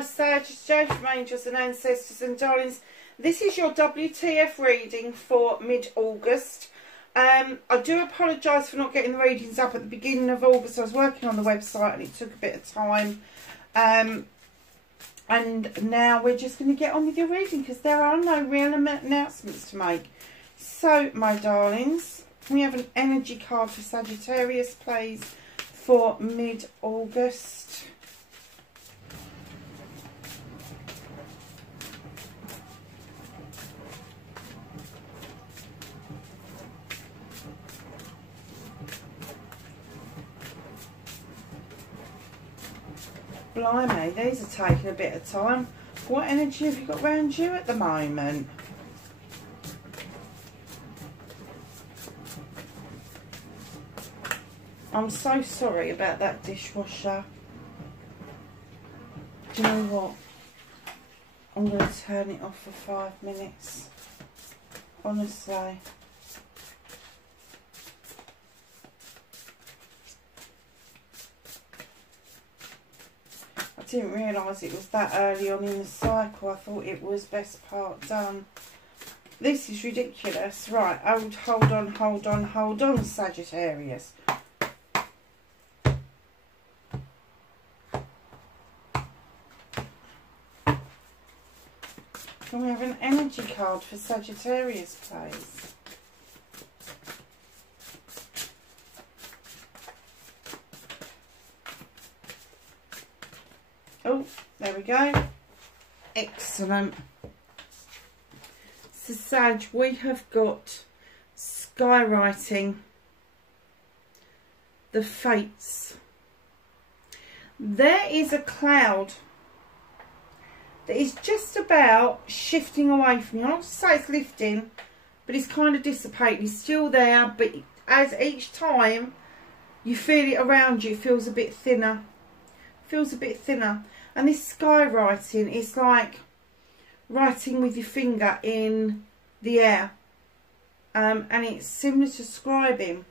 my Sag, it's Jo from Angels and Ancestors and Darlings. This is your WTF reading for mid-August. I do apologise for not getting the readings up at the beginning of August. I was working on the website and it took a bit of time. And now we're just going to get on with your reading because there are no real announcements to make. So, my darlings, we have an energy card for Sagittarius, please, for mid-August. Blimey, these are taking a bit of time. What energy have you got around you at the moment? I'm so sorry about that dishwasher. Do you know what? I'm going to turn it off for 5 minutes. Honestly. I didn't realise it was that early on in the cycle. I thought it was best part done. This is ridiculous. Right, hold on, Sagittarius. Can we have an energy card for Sagittarius, please? Oh, there we go. Excellent. So, Sag, we have got skywriting the fates. There is a cloud that is just about shifting away from you. I don't say it's lifting, but it's kind of dissipating. It's still there, but as each time you feel it around you, it feels a bit thinner. Feels a bit thinner. And this skywriting is like writing with your finger in the air. And it's similar to scribing.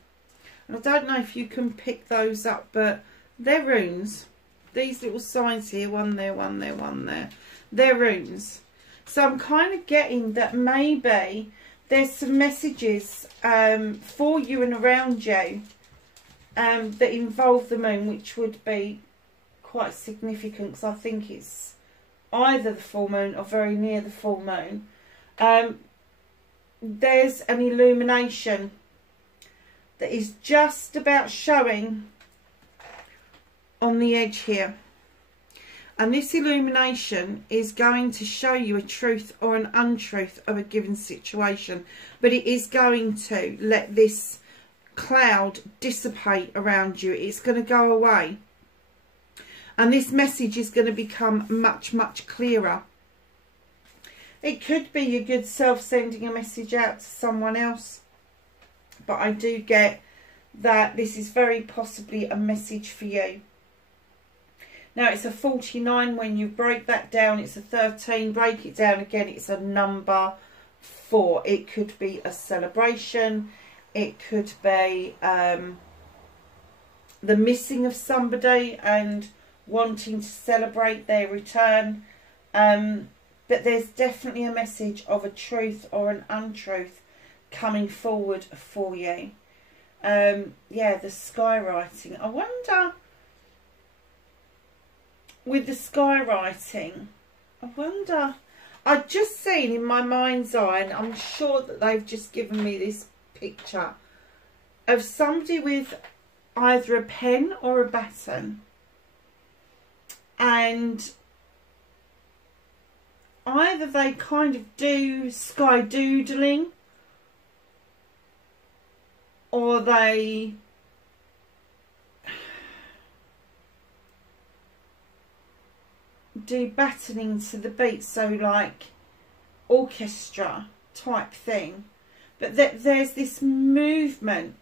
And I don't know if you can pick those up, but they're runes. These little signs here, one there, one there, one there. They're runes. So I'm kind of getting that maybe there's some messages for you and around you that involve the moon, which would be quite significant because I think it's either the full moon or very near the full moon. There's an illumination that is just about showing on the edge here. And this illumination is going to show you a truth or an untruth of a given situation. But it is going to let this cloud dissipate around you. It's going to go away. And this message is going to become much, much clearer. It could be your good self sending a message out to someone else. But I do get that this is very possibly a message for you. Now, it's a 49. When you break that down, it's a 13. Break it down again, it's a number 4. It could be a celebration. It could be the missing of somebody and wanting to celebrate their return. But there's definitely a message of a truth or an untruth coming forward for you. Yeah, the skywriting. I wonder, with the skywriting, I've just seen in my mind's eye, and I'm sure that they've just given me this picture of somebody with either a pen or a baton, and either they kind of do sky doodling, or they do batoning to the beat, so like orchestra type thing. But there's this movement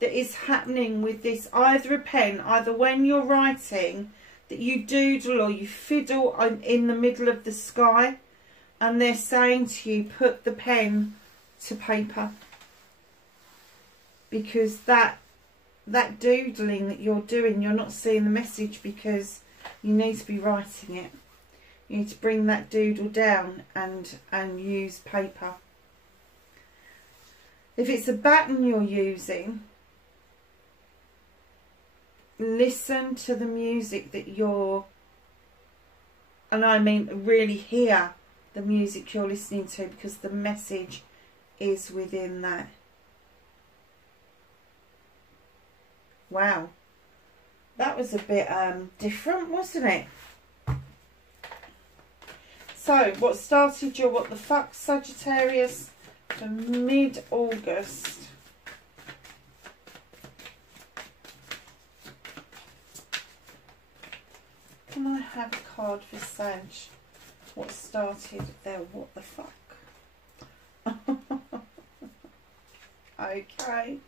that is happening with this, either a pen, either when you're writing, that you doodle or you fiddle in the middle of the sky, and they're saying to you, put the pen to paper, because that doodling that you're doing, you're not seeing the message because you need to be writing it. You need to bring that doodle down and use paper. If it's a baton you're using, listen to the music that you're, and I mean really hear the music you're listening to, because the message is within that. Wow, that was a bit different, wasn't it? So, what started your what the fuck, Sagittarius, for mid-August? Can I have a card for Sag? What started their what the fuck? Okay.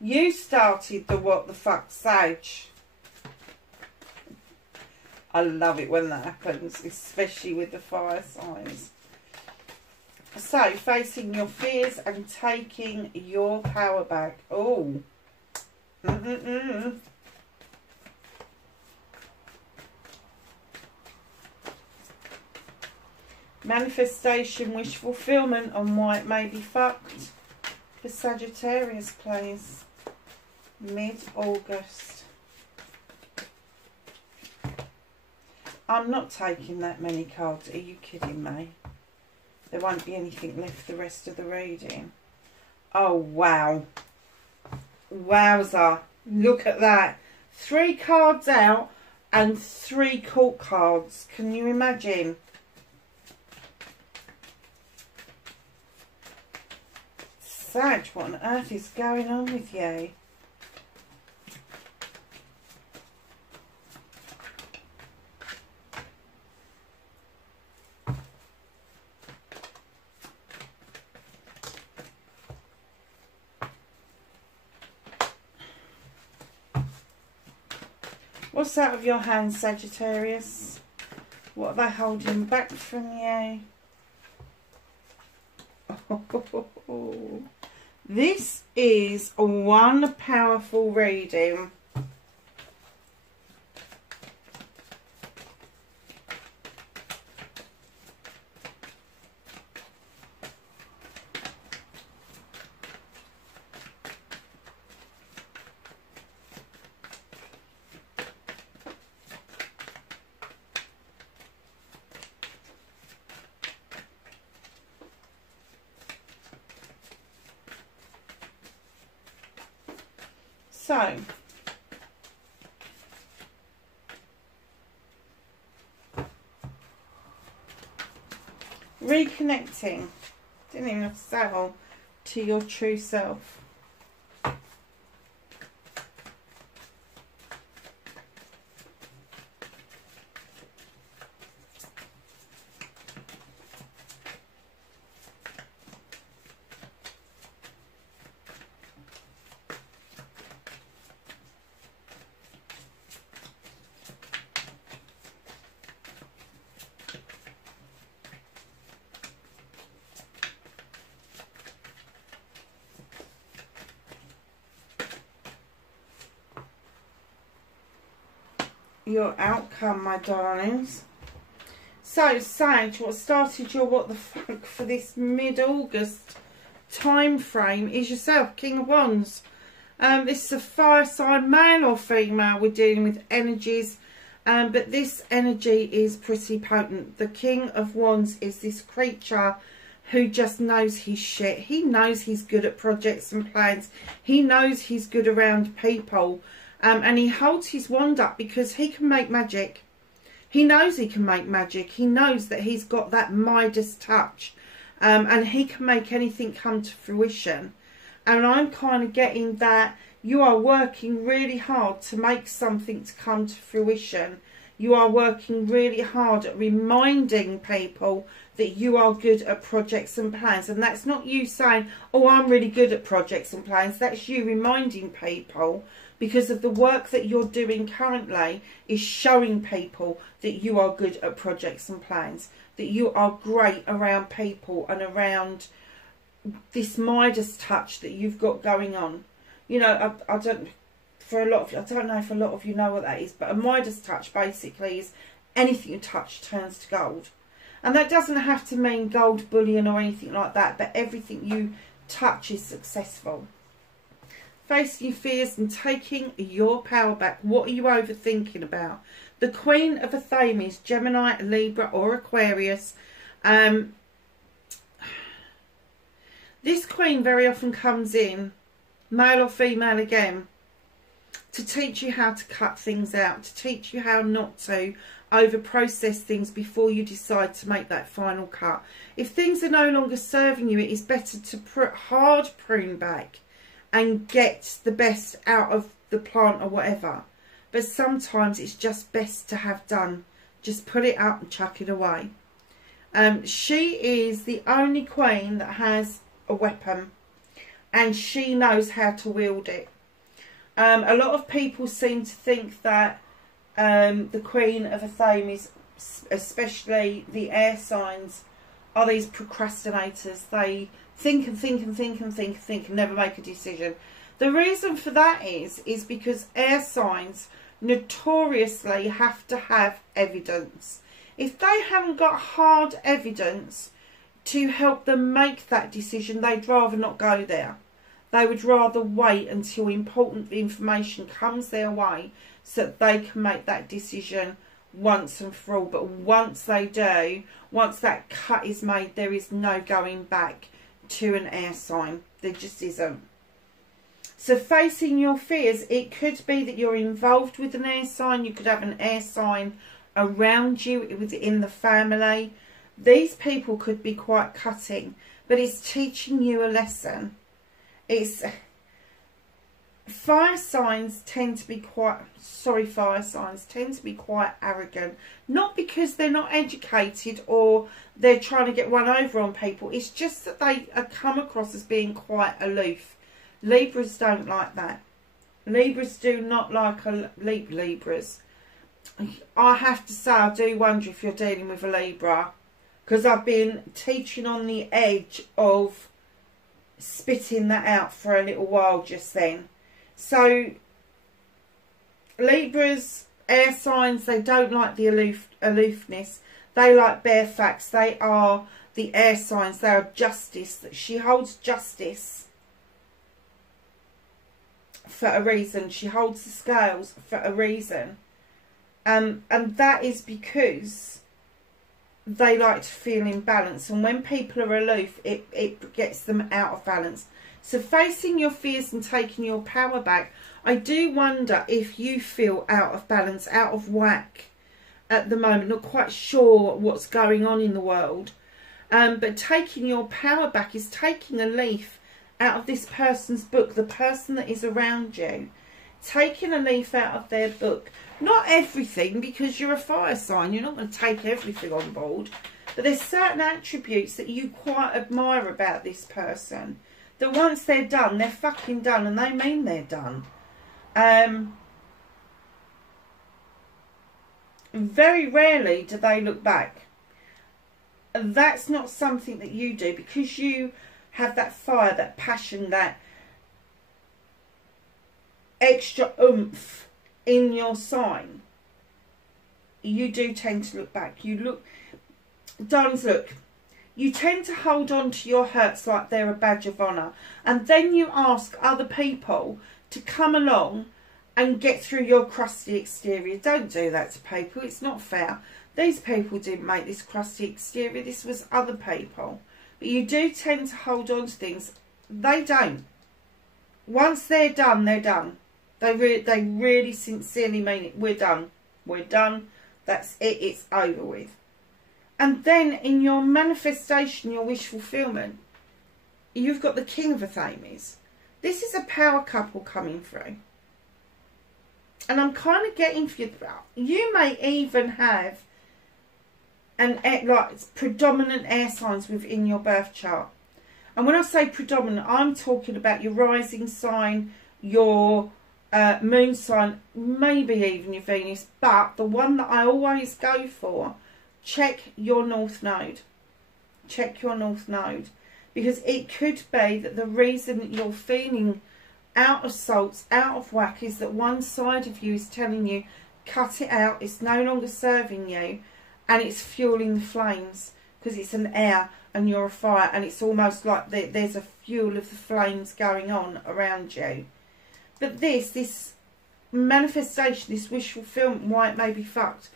You started the what the fuck, Sag. I love it when that happens, especially with the fire signs. So, facing your fears and taking your power back. Oh. Manifestation, wish fulfillment on why it may be fucked for Sagittarius, please. Mid-August. I'm not taking that many cards. Are you kidding me? There won't be anything left the rest of the reading. Oh, wow. Wowza. Look at that. 3 cards out and 3 court cards. Can you imagine? Sag, what on earth is going on with you? What's out of your hands, Sagittarius? What are they holding back from you? Oh, this is one powerful reading. So, reconnecting, didn't even have to settle, to your true self. Your outcome, my darlings. So, Sag, what started your what the fuck for this mid-August time frame is yourself, King of Wands. This is a fire sign, male or female. We're dealing with energies, but this energy is pretty potent. The King of Wands is this creature who just knows his shit. He knows he's good at projects and plans. He knows he's good around people. And he holds his wand up because he can make magic. He knows he can make magic. He knows that he's got that Midas touch. And he can make anything come to fruition. And I'm kind of getting that you are working really hard to make something to come to fruition. You are working really hard at reminding people that you are good at projects and plans. And that's not you saying, oh, I'm really good at projects and plans. That's you reminding people, because of the work that you're doing currently is showing people that you are good at projects and plans, that you are great around people and around this Midas touch that you've got going on. You know, I don't know if a lot of you know what that is, but a Midas touch basically is anything you touch turns to gold. And that doesn't have to mean gold bullion or anything like that, but everything you touch is successful. Facing your fears and taking your power back. What are you overthinking about? The Queen of Athames, Gemini, Libra or Aquarius. This Queen very often comes in, male or female again, to teach you how to cut things out, to teach you how not to over-process things before you decide to make that final cut. If things are no longer serving you, it is better to put hard prune back and get the best out of the plant or whatever. But sometimes it's just best to have done. Just put it up and chuck it away. She is the only queen that has a weapon, and she knows how to wield it. A lot of people seem to think that the Queen of Athames, especially the air signs, are these procrastinators. They think and think and think and think and think and never make a decision. The reason for that is because air signs notoriously have to have evidence. If they haven't got hard evidence to help them make that decision, they'd rather not go there. They would rather wait until important information comes their way so that they can make that decision once and for all. But once they do, once that cut is made, there is no going back to an air sign. There just isn't. So facing your fears, it could be that you're involved with an air sign. You could have an air sign around you within the family. These people could be quite cutting, but it's teaching you a lesson. It's fire signs tend to be quite, fire signs tend to be quite arrogant. Not because they're not educated or they're trying to get one over on people. It's just that they are come across as being quite aloof. Libras don't like that. Libras do not like Libras. I have to say, I do wonder if you're dealing with a Libra, because I've been teaching on the edge of spitting that out for a little while just then. So Libras, air signs, they don't like the aloofness. They like bare facts. They are the air signs. They are justice. She holds justice for a reason. She holds the scales for a reason. And that is because they like to feel in balance. And when people are aloof, it gets them out of balance. So facing your fears and taking your power back, I do wonder if you feel out of balance, out of whack at the moment, not quite sure what's going on in the world. But taking your power back is taking a leaf out of this person's book, the person that is around you. Taking a leaf out of their book. Not everything, because you're a fire sign. You're not going to take everything on board. But there's certain attributes that you quite admire about this person. That once they're done, they're fucking done. And they mean they're done. Very rarely do they look back. And that's not something that you do, because you have that fire, that passion, that extra oomph in your sign. You do tend to look back. You look, Duns, look, you tend to hold on to your hurts like they're a badge of honour, and then you ask other people to come along and get through your crusty exterior. Don't do that to people. It's not fair. These people didn't make this crusty exterior. This was other people. But you do tend to hold on to things. They don't. Once they're done, they're done. They really sincerely mean it. We're done. We're done. That's it. It's over with. And then in your manifestation, your wish fulfillment, you've got the King of Athames. This is a power couple coming through. And I'm kind of getting for you. You may even have predominant air signs within your birth chart. And when I say predominant, I'm talking about your rising sign, your moon sign, maybe even your Venus. But the one that I always go for, check your North Node. Check your North Node. Because it could be that the reason that you're feeling out of sorts, out of whack, is that one side of you is telling you cut it out. It's no longer serving you, and it's fueling the flames, because it's an air and you're a fire, and it's almost like there's a fuel of the flames going on around you. But this manifestation, this wish fulfillment, why it may be fucked.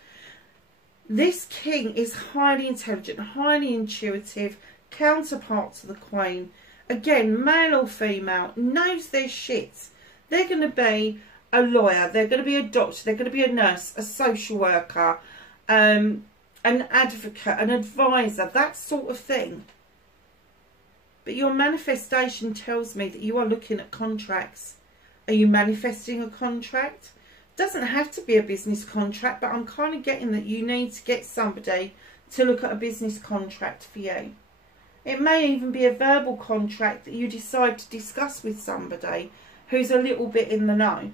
This king is highly intelligent, highly intuitive, counterpart to the queen. Again, male or female, knows their shit. They're going to be a lawyer, they're going to be a doctor, they're going to be a nurse, a social worker, an advocate, an advisor, that sort of thing. But your manifestation tells me that you are looking at contracts. Are you manifesting a contract? Doesn't have to be a business contract, but I'm kind of getting that you need to get somebody to look at a business contract for you. It may even be a verbal contract that you decide to discuss with somebody who's a little bit in the know.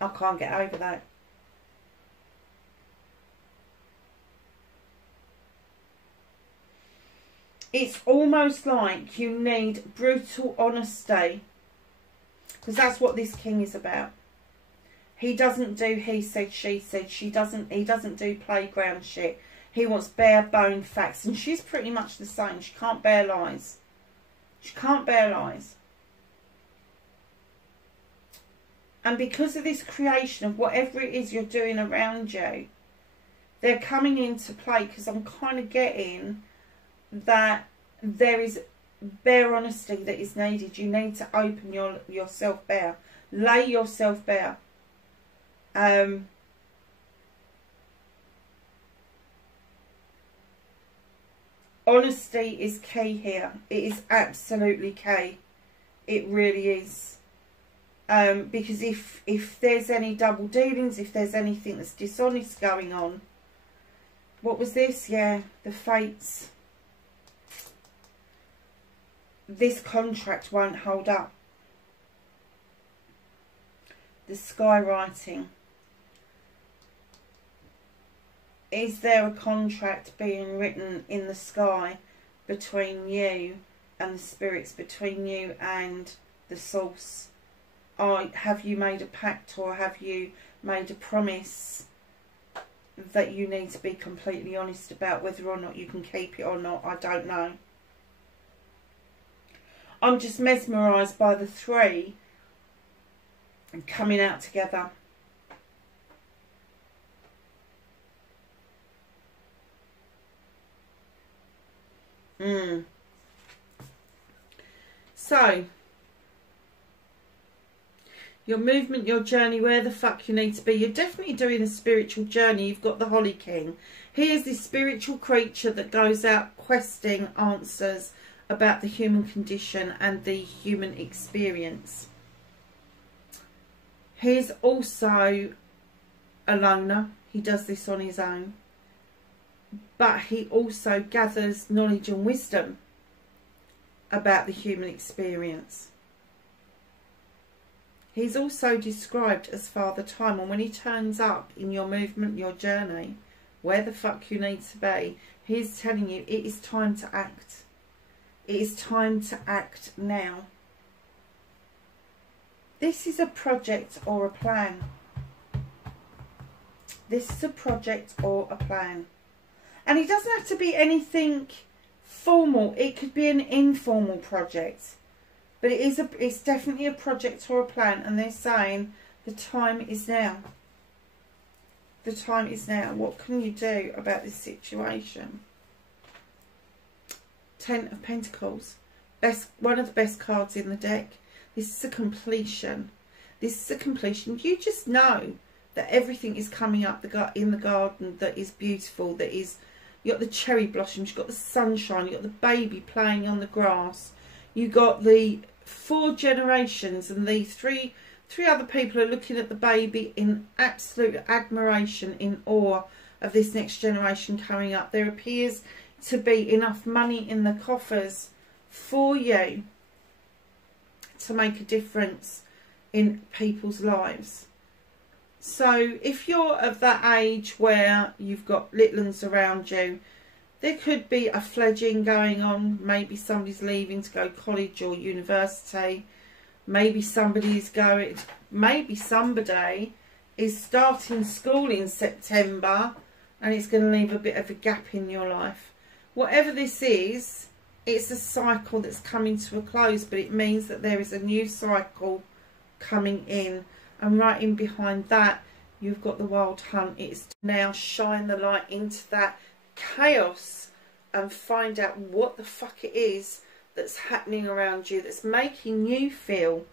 I can't get over that. It's almost like you need brutal honesty, because that's what this king is about. He doesn't do he said, she said. He doesn't do playground shit. He wants bare bone facts, and she's pretty much the same. She can't bear lies. She can't bear lies. And because of this creation of whatever it is you're doing around you, they're coming into play, because I'm kind of getting that there is bare honesty that is needed. You need to open yourself bare. Lay yourself bare. Honesty is key here. It is absolutely key. It really is. Because if there's any double dealings, if there's anything that's dishonest going on. What was this? Yeah, the fates. This contract won't hold up. The skywriting. Is there a contract being written in the sky between you and the spirits, between you and the source? Or have you made a pact, or have you made a promise that you need to be completely honest about whether or not you can keep it or not? I don't know. I'm just mesmerised by the three coming out together. So, your movement, your journey, where the fuck you need to be. You're definitely doing a spiritual journey. You've got the Holly King. He is this spiritual creature that goes out questing answers about the human condition and the human experience. He's also a loner. He does this on his own. But he also gathers knowledge and wisdom about the human experience. He's also described as Father Time, and when he turns up in your movement, your journey, where the fuck you need to be, he's telling you it is time to act. It is time to act now. This is a project or a plan. This is a project or a plan. And it doesn't have to be anything formal. It could be an informal project. But it's definitely a project or a plan. And they're saying the time is now. The time is now. What can you do about this situation? Ten of Pentacles. One of the best cards in the deck. This is a completion. This is a completion. You just know that everything is coming up in the garden that is beautiful. That is, you got the cherry blossoms, you got the sunshine, you got the baby playing on the grass. You got the 4 generations, and the three other people are looking at the baby in absolute admiration, in awe of this next generation coming up. There appears to be enough money in the coffers for you to make a difference in people's lives. So if you're of that age where you've got little ones around you, there could be a fledging going on. Maybe somebody's leaving to go college or university. Maybe somebody is starting school in September and it's going to leave a bit of a gap in your life. Whatever this is, it's a cycle that's coming to a close, but it means that there is a new cycle coming in. And right in behind that, you've got the Wild Hunt. It's to now shine the light into that chaos and find out what the fuck it is that's happening around you, that's making you feel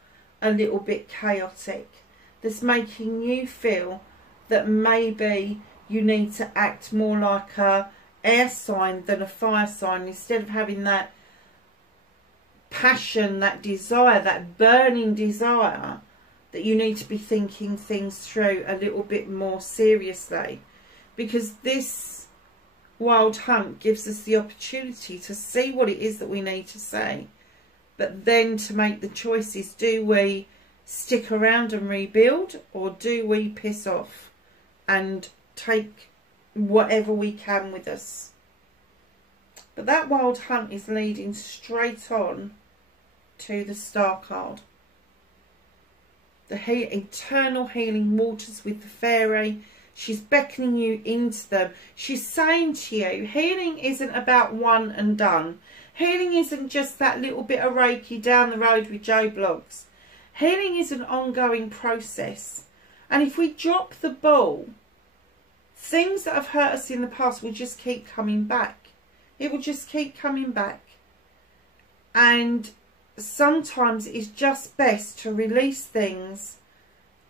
a little bit chaotic, that's making you feel that maybe you need to act more like a air sign than a fire sign, instead of having that passion, that desire, that burning desire, that you need to be thinking things through a little bit more seriously. Because this Wild Hunt gives us the opportunity to see what it is that we need to say, but then to make the choices. Do we stick around and rebuild, or do we piss off and take whatever we can with us? But that Wild Hunt is leading straight on to the Star card. The eternal healing waters with the fairy. She's beckoning you into them. She's saying to you, healing isn't about one and done. Healing isn't just that little bit of Reiki down the road with Joe Blogs. Healing is an ongoing process. And if we drop the ball, things that have hurt us in the past will just keep coming back. It will just keep coming back. And sometimes it's just best to release things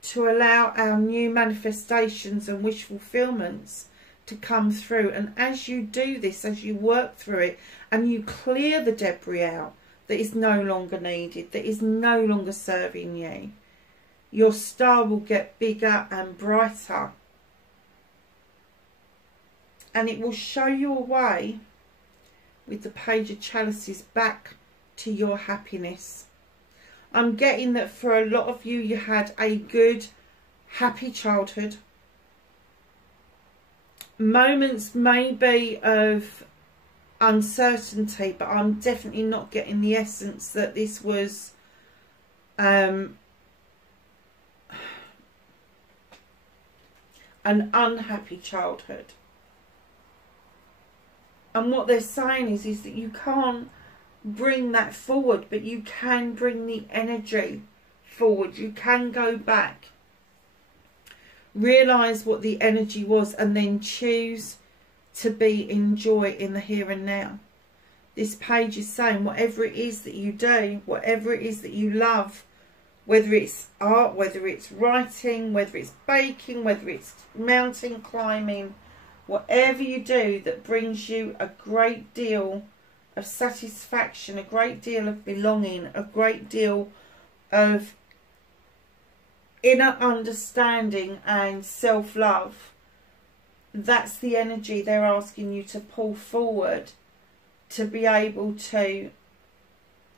to allow our new manifestations and wish fulfillments to come through. And as you do this, as you work through it and you clear the debris out that is no longer needed, that is no longer serving you, your star will get bigger and brighter. And it will show you a way, with the Page of Chalices, back to your happiness. I'm getting that for a lot of you, you had a good, happy childhood. Moments maybe of uncertainty, but I'm definitely not getting the essence that this was an unhappy childhood. And what they're saying is that you can't bring that forward, but you can bring the energy forward. You can go back, realise what the energy was, and then choose to be in joy in the here and now. This page is saying whatever it is that you do, whatever it is that you love, whether it's art, whether it's writing, whether it's baking, whether it's mountain climbing, whatever you do that brings you a great deal of satisfaction, a great deal of belonging, a great deal of inner understanding and self-love, that's the energy they're asking you to pull forward, to be able to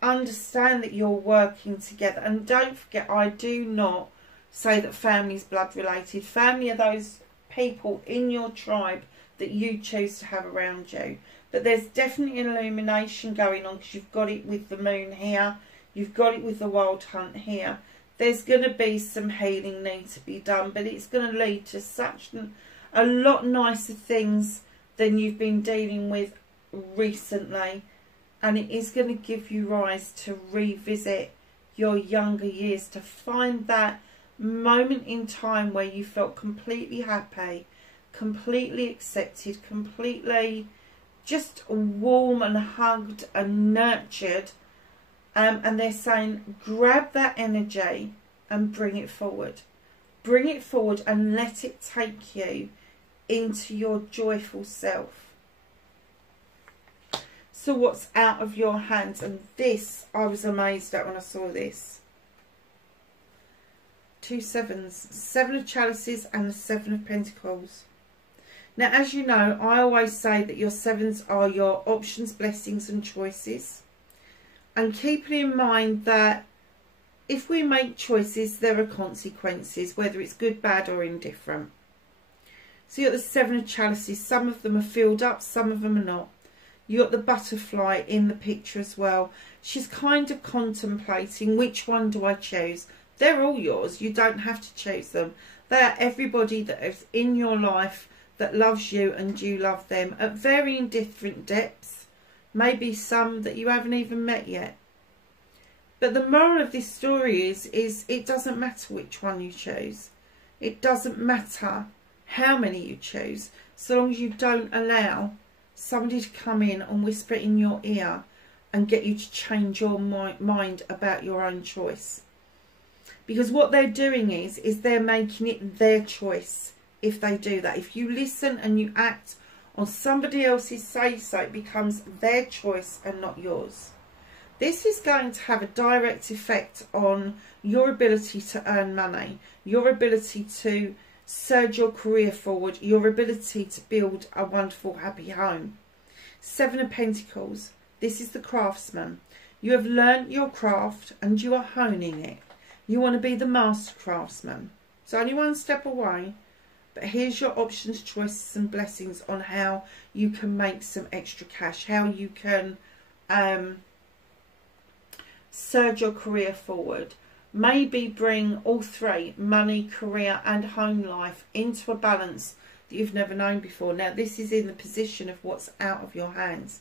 understand that you're working together. And don't forget, I do not say that family is blood related. Family are those people in your tribe that you choose to have around you. But there's definitely an illumination going on, because you've got it with the moon here, you've got it with the Wild Hunt here. There's going to be some healing need to be done, but it's going to lead to such a lot nicer things than you've been dealing with recently. And it is going to give you rise to revisit your younger years, to find that moment in time where you felt completely happy, completely accepted, completely just warm and hugged and nurtured. And they're saying, grab that energy and bring it forward. Bring it forward and let it take you into your joyful self. So what's out of your hands? And this, I was amazed at when I saw this. 2 sevens. 7 of Chalices and the 7 of Pentacles. Now, as you know, I always say that your sevens are your options, blessings and choices. And keeping in mind that if we make choices, there are consequences, whether it's good, bad or indifferent. So you've got the 7 of Chalices. Some of them are filled up, some of them are not. You got the butterfly in the picture as well. She's kind of contemplating, which one do I choose? They're all yours. You don't have to choose them. They are everybody that is in your life that loves you and you love them at varying different depths. Maybe some that you haven't even met yet. But the moral of this story is it doesn't matter which one you choose. It doesn't matter how many you choose, so long as you don't allow somebody to come in and whisper in your ear and get you to change your mind about your own choice. Because what they're doing is they're making it their choice if they do that. If you listen and you act on somebody else's say-so, it becomes their choice and not yours. This is going to have a direct effect on your ability to earn money, your ability to surge your career forward, your ability to build a wonderful, happy home. 7 of Pentacles. This is the craftsman. You have learnt your craft and you are honing it. You want to be the master craftsman. It's only one step away. But here's your options, choices and blessings on how you can make some extra cash. How you can surge your career forward. Maybe bring all three, money, career and home life, into a balance that you've never known before. Now this is in the position of what's out of your hands.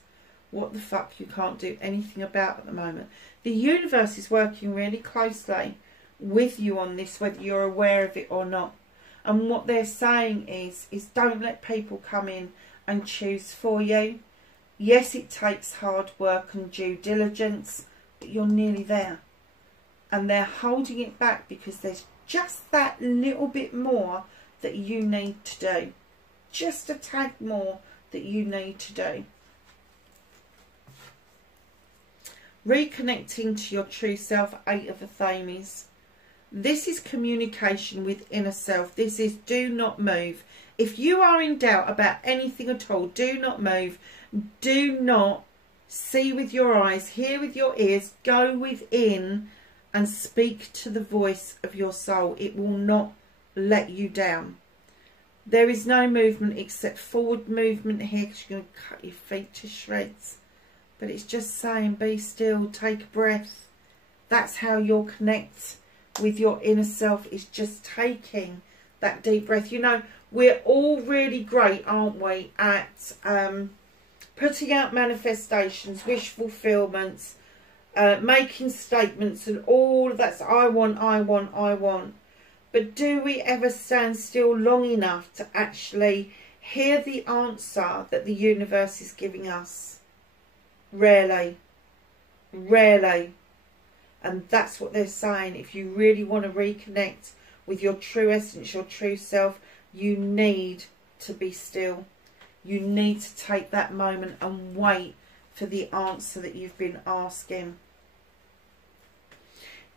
What the fuck you can't do anything about at the moment. The universe is working really closely with you on this, whether you're aware of it or not. And what they're saying is don't let people come in and choose for you. Yes, it takes hard work and due diligence, but you're nearly there. And they're holding it back because there's just that little bit more that you need to do. Just a tad more that you need to do. Reconnecting to your true self, 8 of Athames. This is communication with inner self. This is do not move. If you are in doubt about anything at all, do not move. Do not see with your eyes, hear with your ears, go within and speak to the voice of your soul. It will not let you down. There is no movement except forward movement here, because you're going to cut your feet to shreds. But it's just saying, be still, take a breath. That's how you'll connect with your inner self, is just taking that deep breath. You know, we're all really great, aren't we, at putting out manifestations, wish fulfillments, making statements and all of that. I want, I want, I want. But do we ever stand still long enough to actually hear the answer that the universe is giving us? Rarely. Rarely. And that's what they're saying. If you really want to reconnect with your true essence, your true self, you need to be still. You need to take that moment and wait for the answer that you've been asking.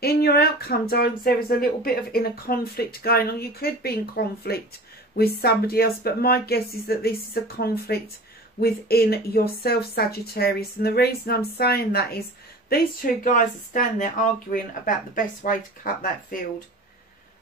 In your outcome, darlings, there is a little bit of inner conflict going on. You could be in conflict with somebody else, but my guess is that this is a conflict within yourself, Sagittarius. And the reason I'm saying that is these two guys are standing there arguing about the best way to cut that field.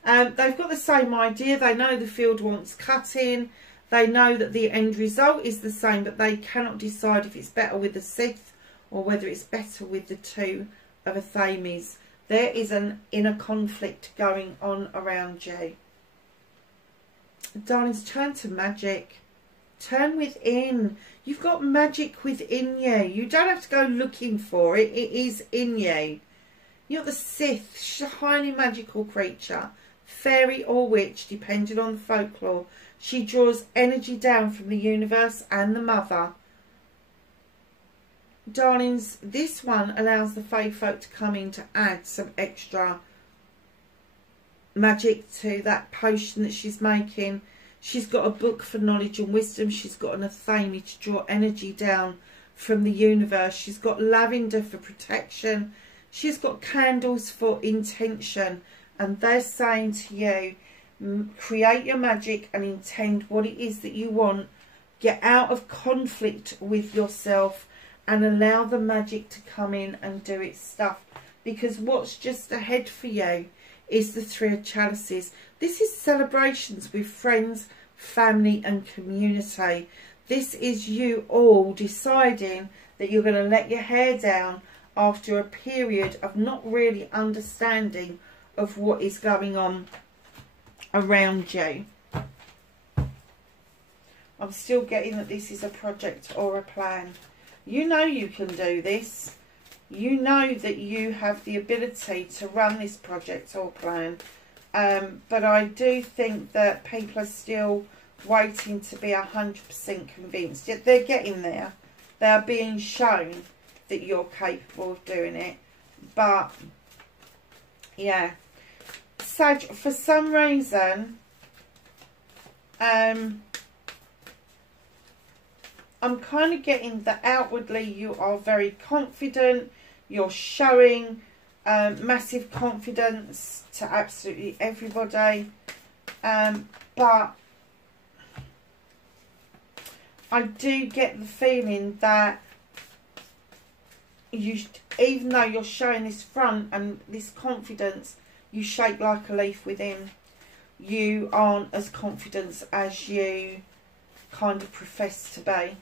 They've got the same idea. They know the field wants cutting. They know that the end result is the same, but they cannot decide if it's better with the 6th or whether it's better with the 2 of Athames. There is an inner conflict going on around you. Darlings, turn to magic. Turn within. You've got magic within you. You don't have to go looking for it. It is in you. You're the Sith. She's a highly magical creature. Fairy or witch, depending on the folklore. She draws energy down from the universe and the mother. Darlings, this one allows the fae folk to come in to add some extra magic to that potion that she's making. She's got a book for knowledge and wisdom. She's got an Athame to draw energy down from the universe. She's got lavender for protection. She's got candles for intention. And they're saying to you, create your magic and intend what it is that you want. Get out of conflict with yourself and allow the magic to come in and do its stuff. Because what's just ahead for you is the 3 of Chalices. This is celebrations with friends, family and community. This is you all deciding that you're going to let your hair down after a period of not really understanding of what is going on around you. I'm still getting that this is a project or a plan. You know you can do this. You know that you have the ability to run this project or plan. But I do think that people are still waiting to be 100% convinced. Yet they're getting there. They are being shown that you're capable of doing it. But, yeah. Sag, for some reason, I'm kind of getting that outwardly you are very confident. You're showing massive confidence to absolutely everybody. But I do get the feeling that you, even though you're showing this front and this confidence, you shake like a leaf within. You aren't as confident as you kind of profess to be.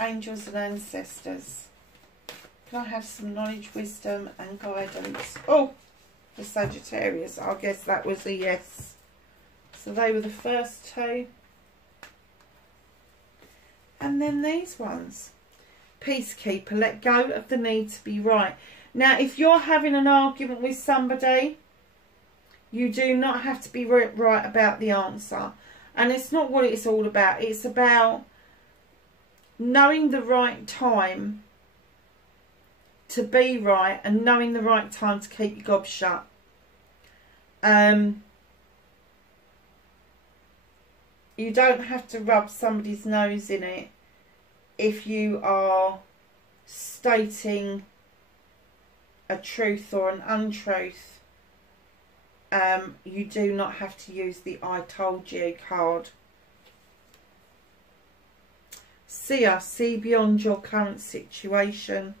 Angels and ancestors. Can I have some knowledge, wisdom and guidance? Oh, the Sagittarius. I guess that was a yes. So they were the first two. And then these ones. Peacekeeper. Let go of the need to be right. Now, if you're having an argument with somebody, you do not have to be right about the answer. And it's not what it's all about. It's about knowing the right time to be right and knowing the right time to keep your gob shut. You don't have to rub somebody's nose in it if you are stating a truth or an untruth. You do not have to use the I told you card. Seer, see beyond your current situation.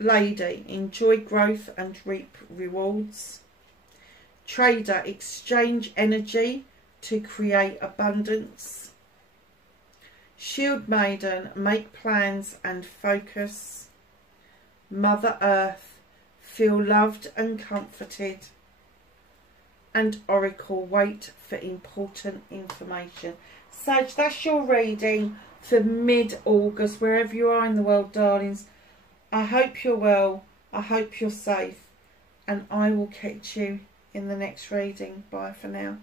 Lady, enjoy growth and reap rewards. Trader, exchange energy to create abundance. Shield maiden, make plans and focus. Mother Earth, feel loved and comforted. And Oracle, wait for important information. Sag, that's your reading for mid-August, wherever you are in the world, darlings. I hope you're well. I hope you're safe. And I will catch you in the next reading. Bye for now.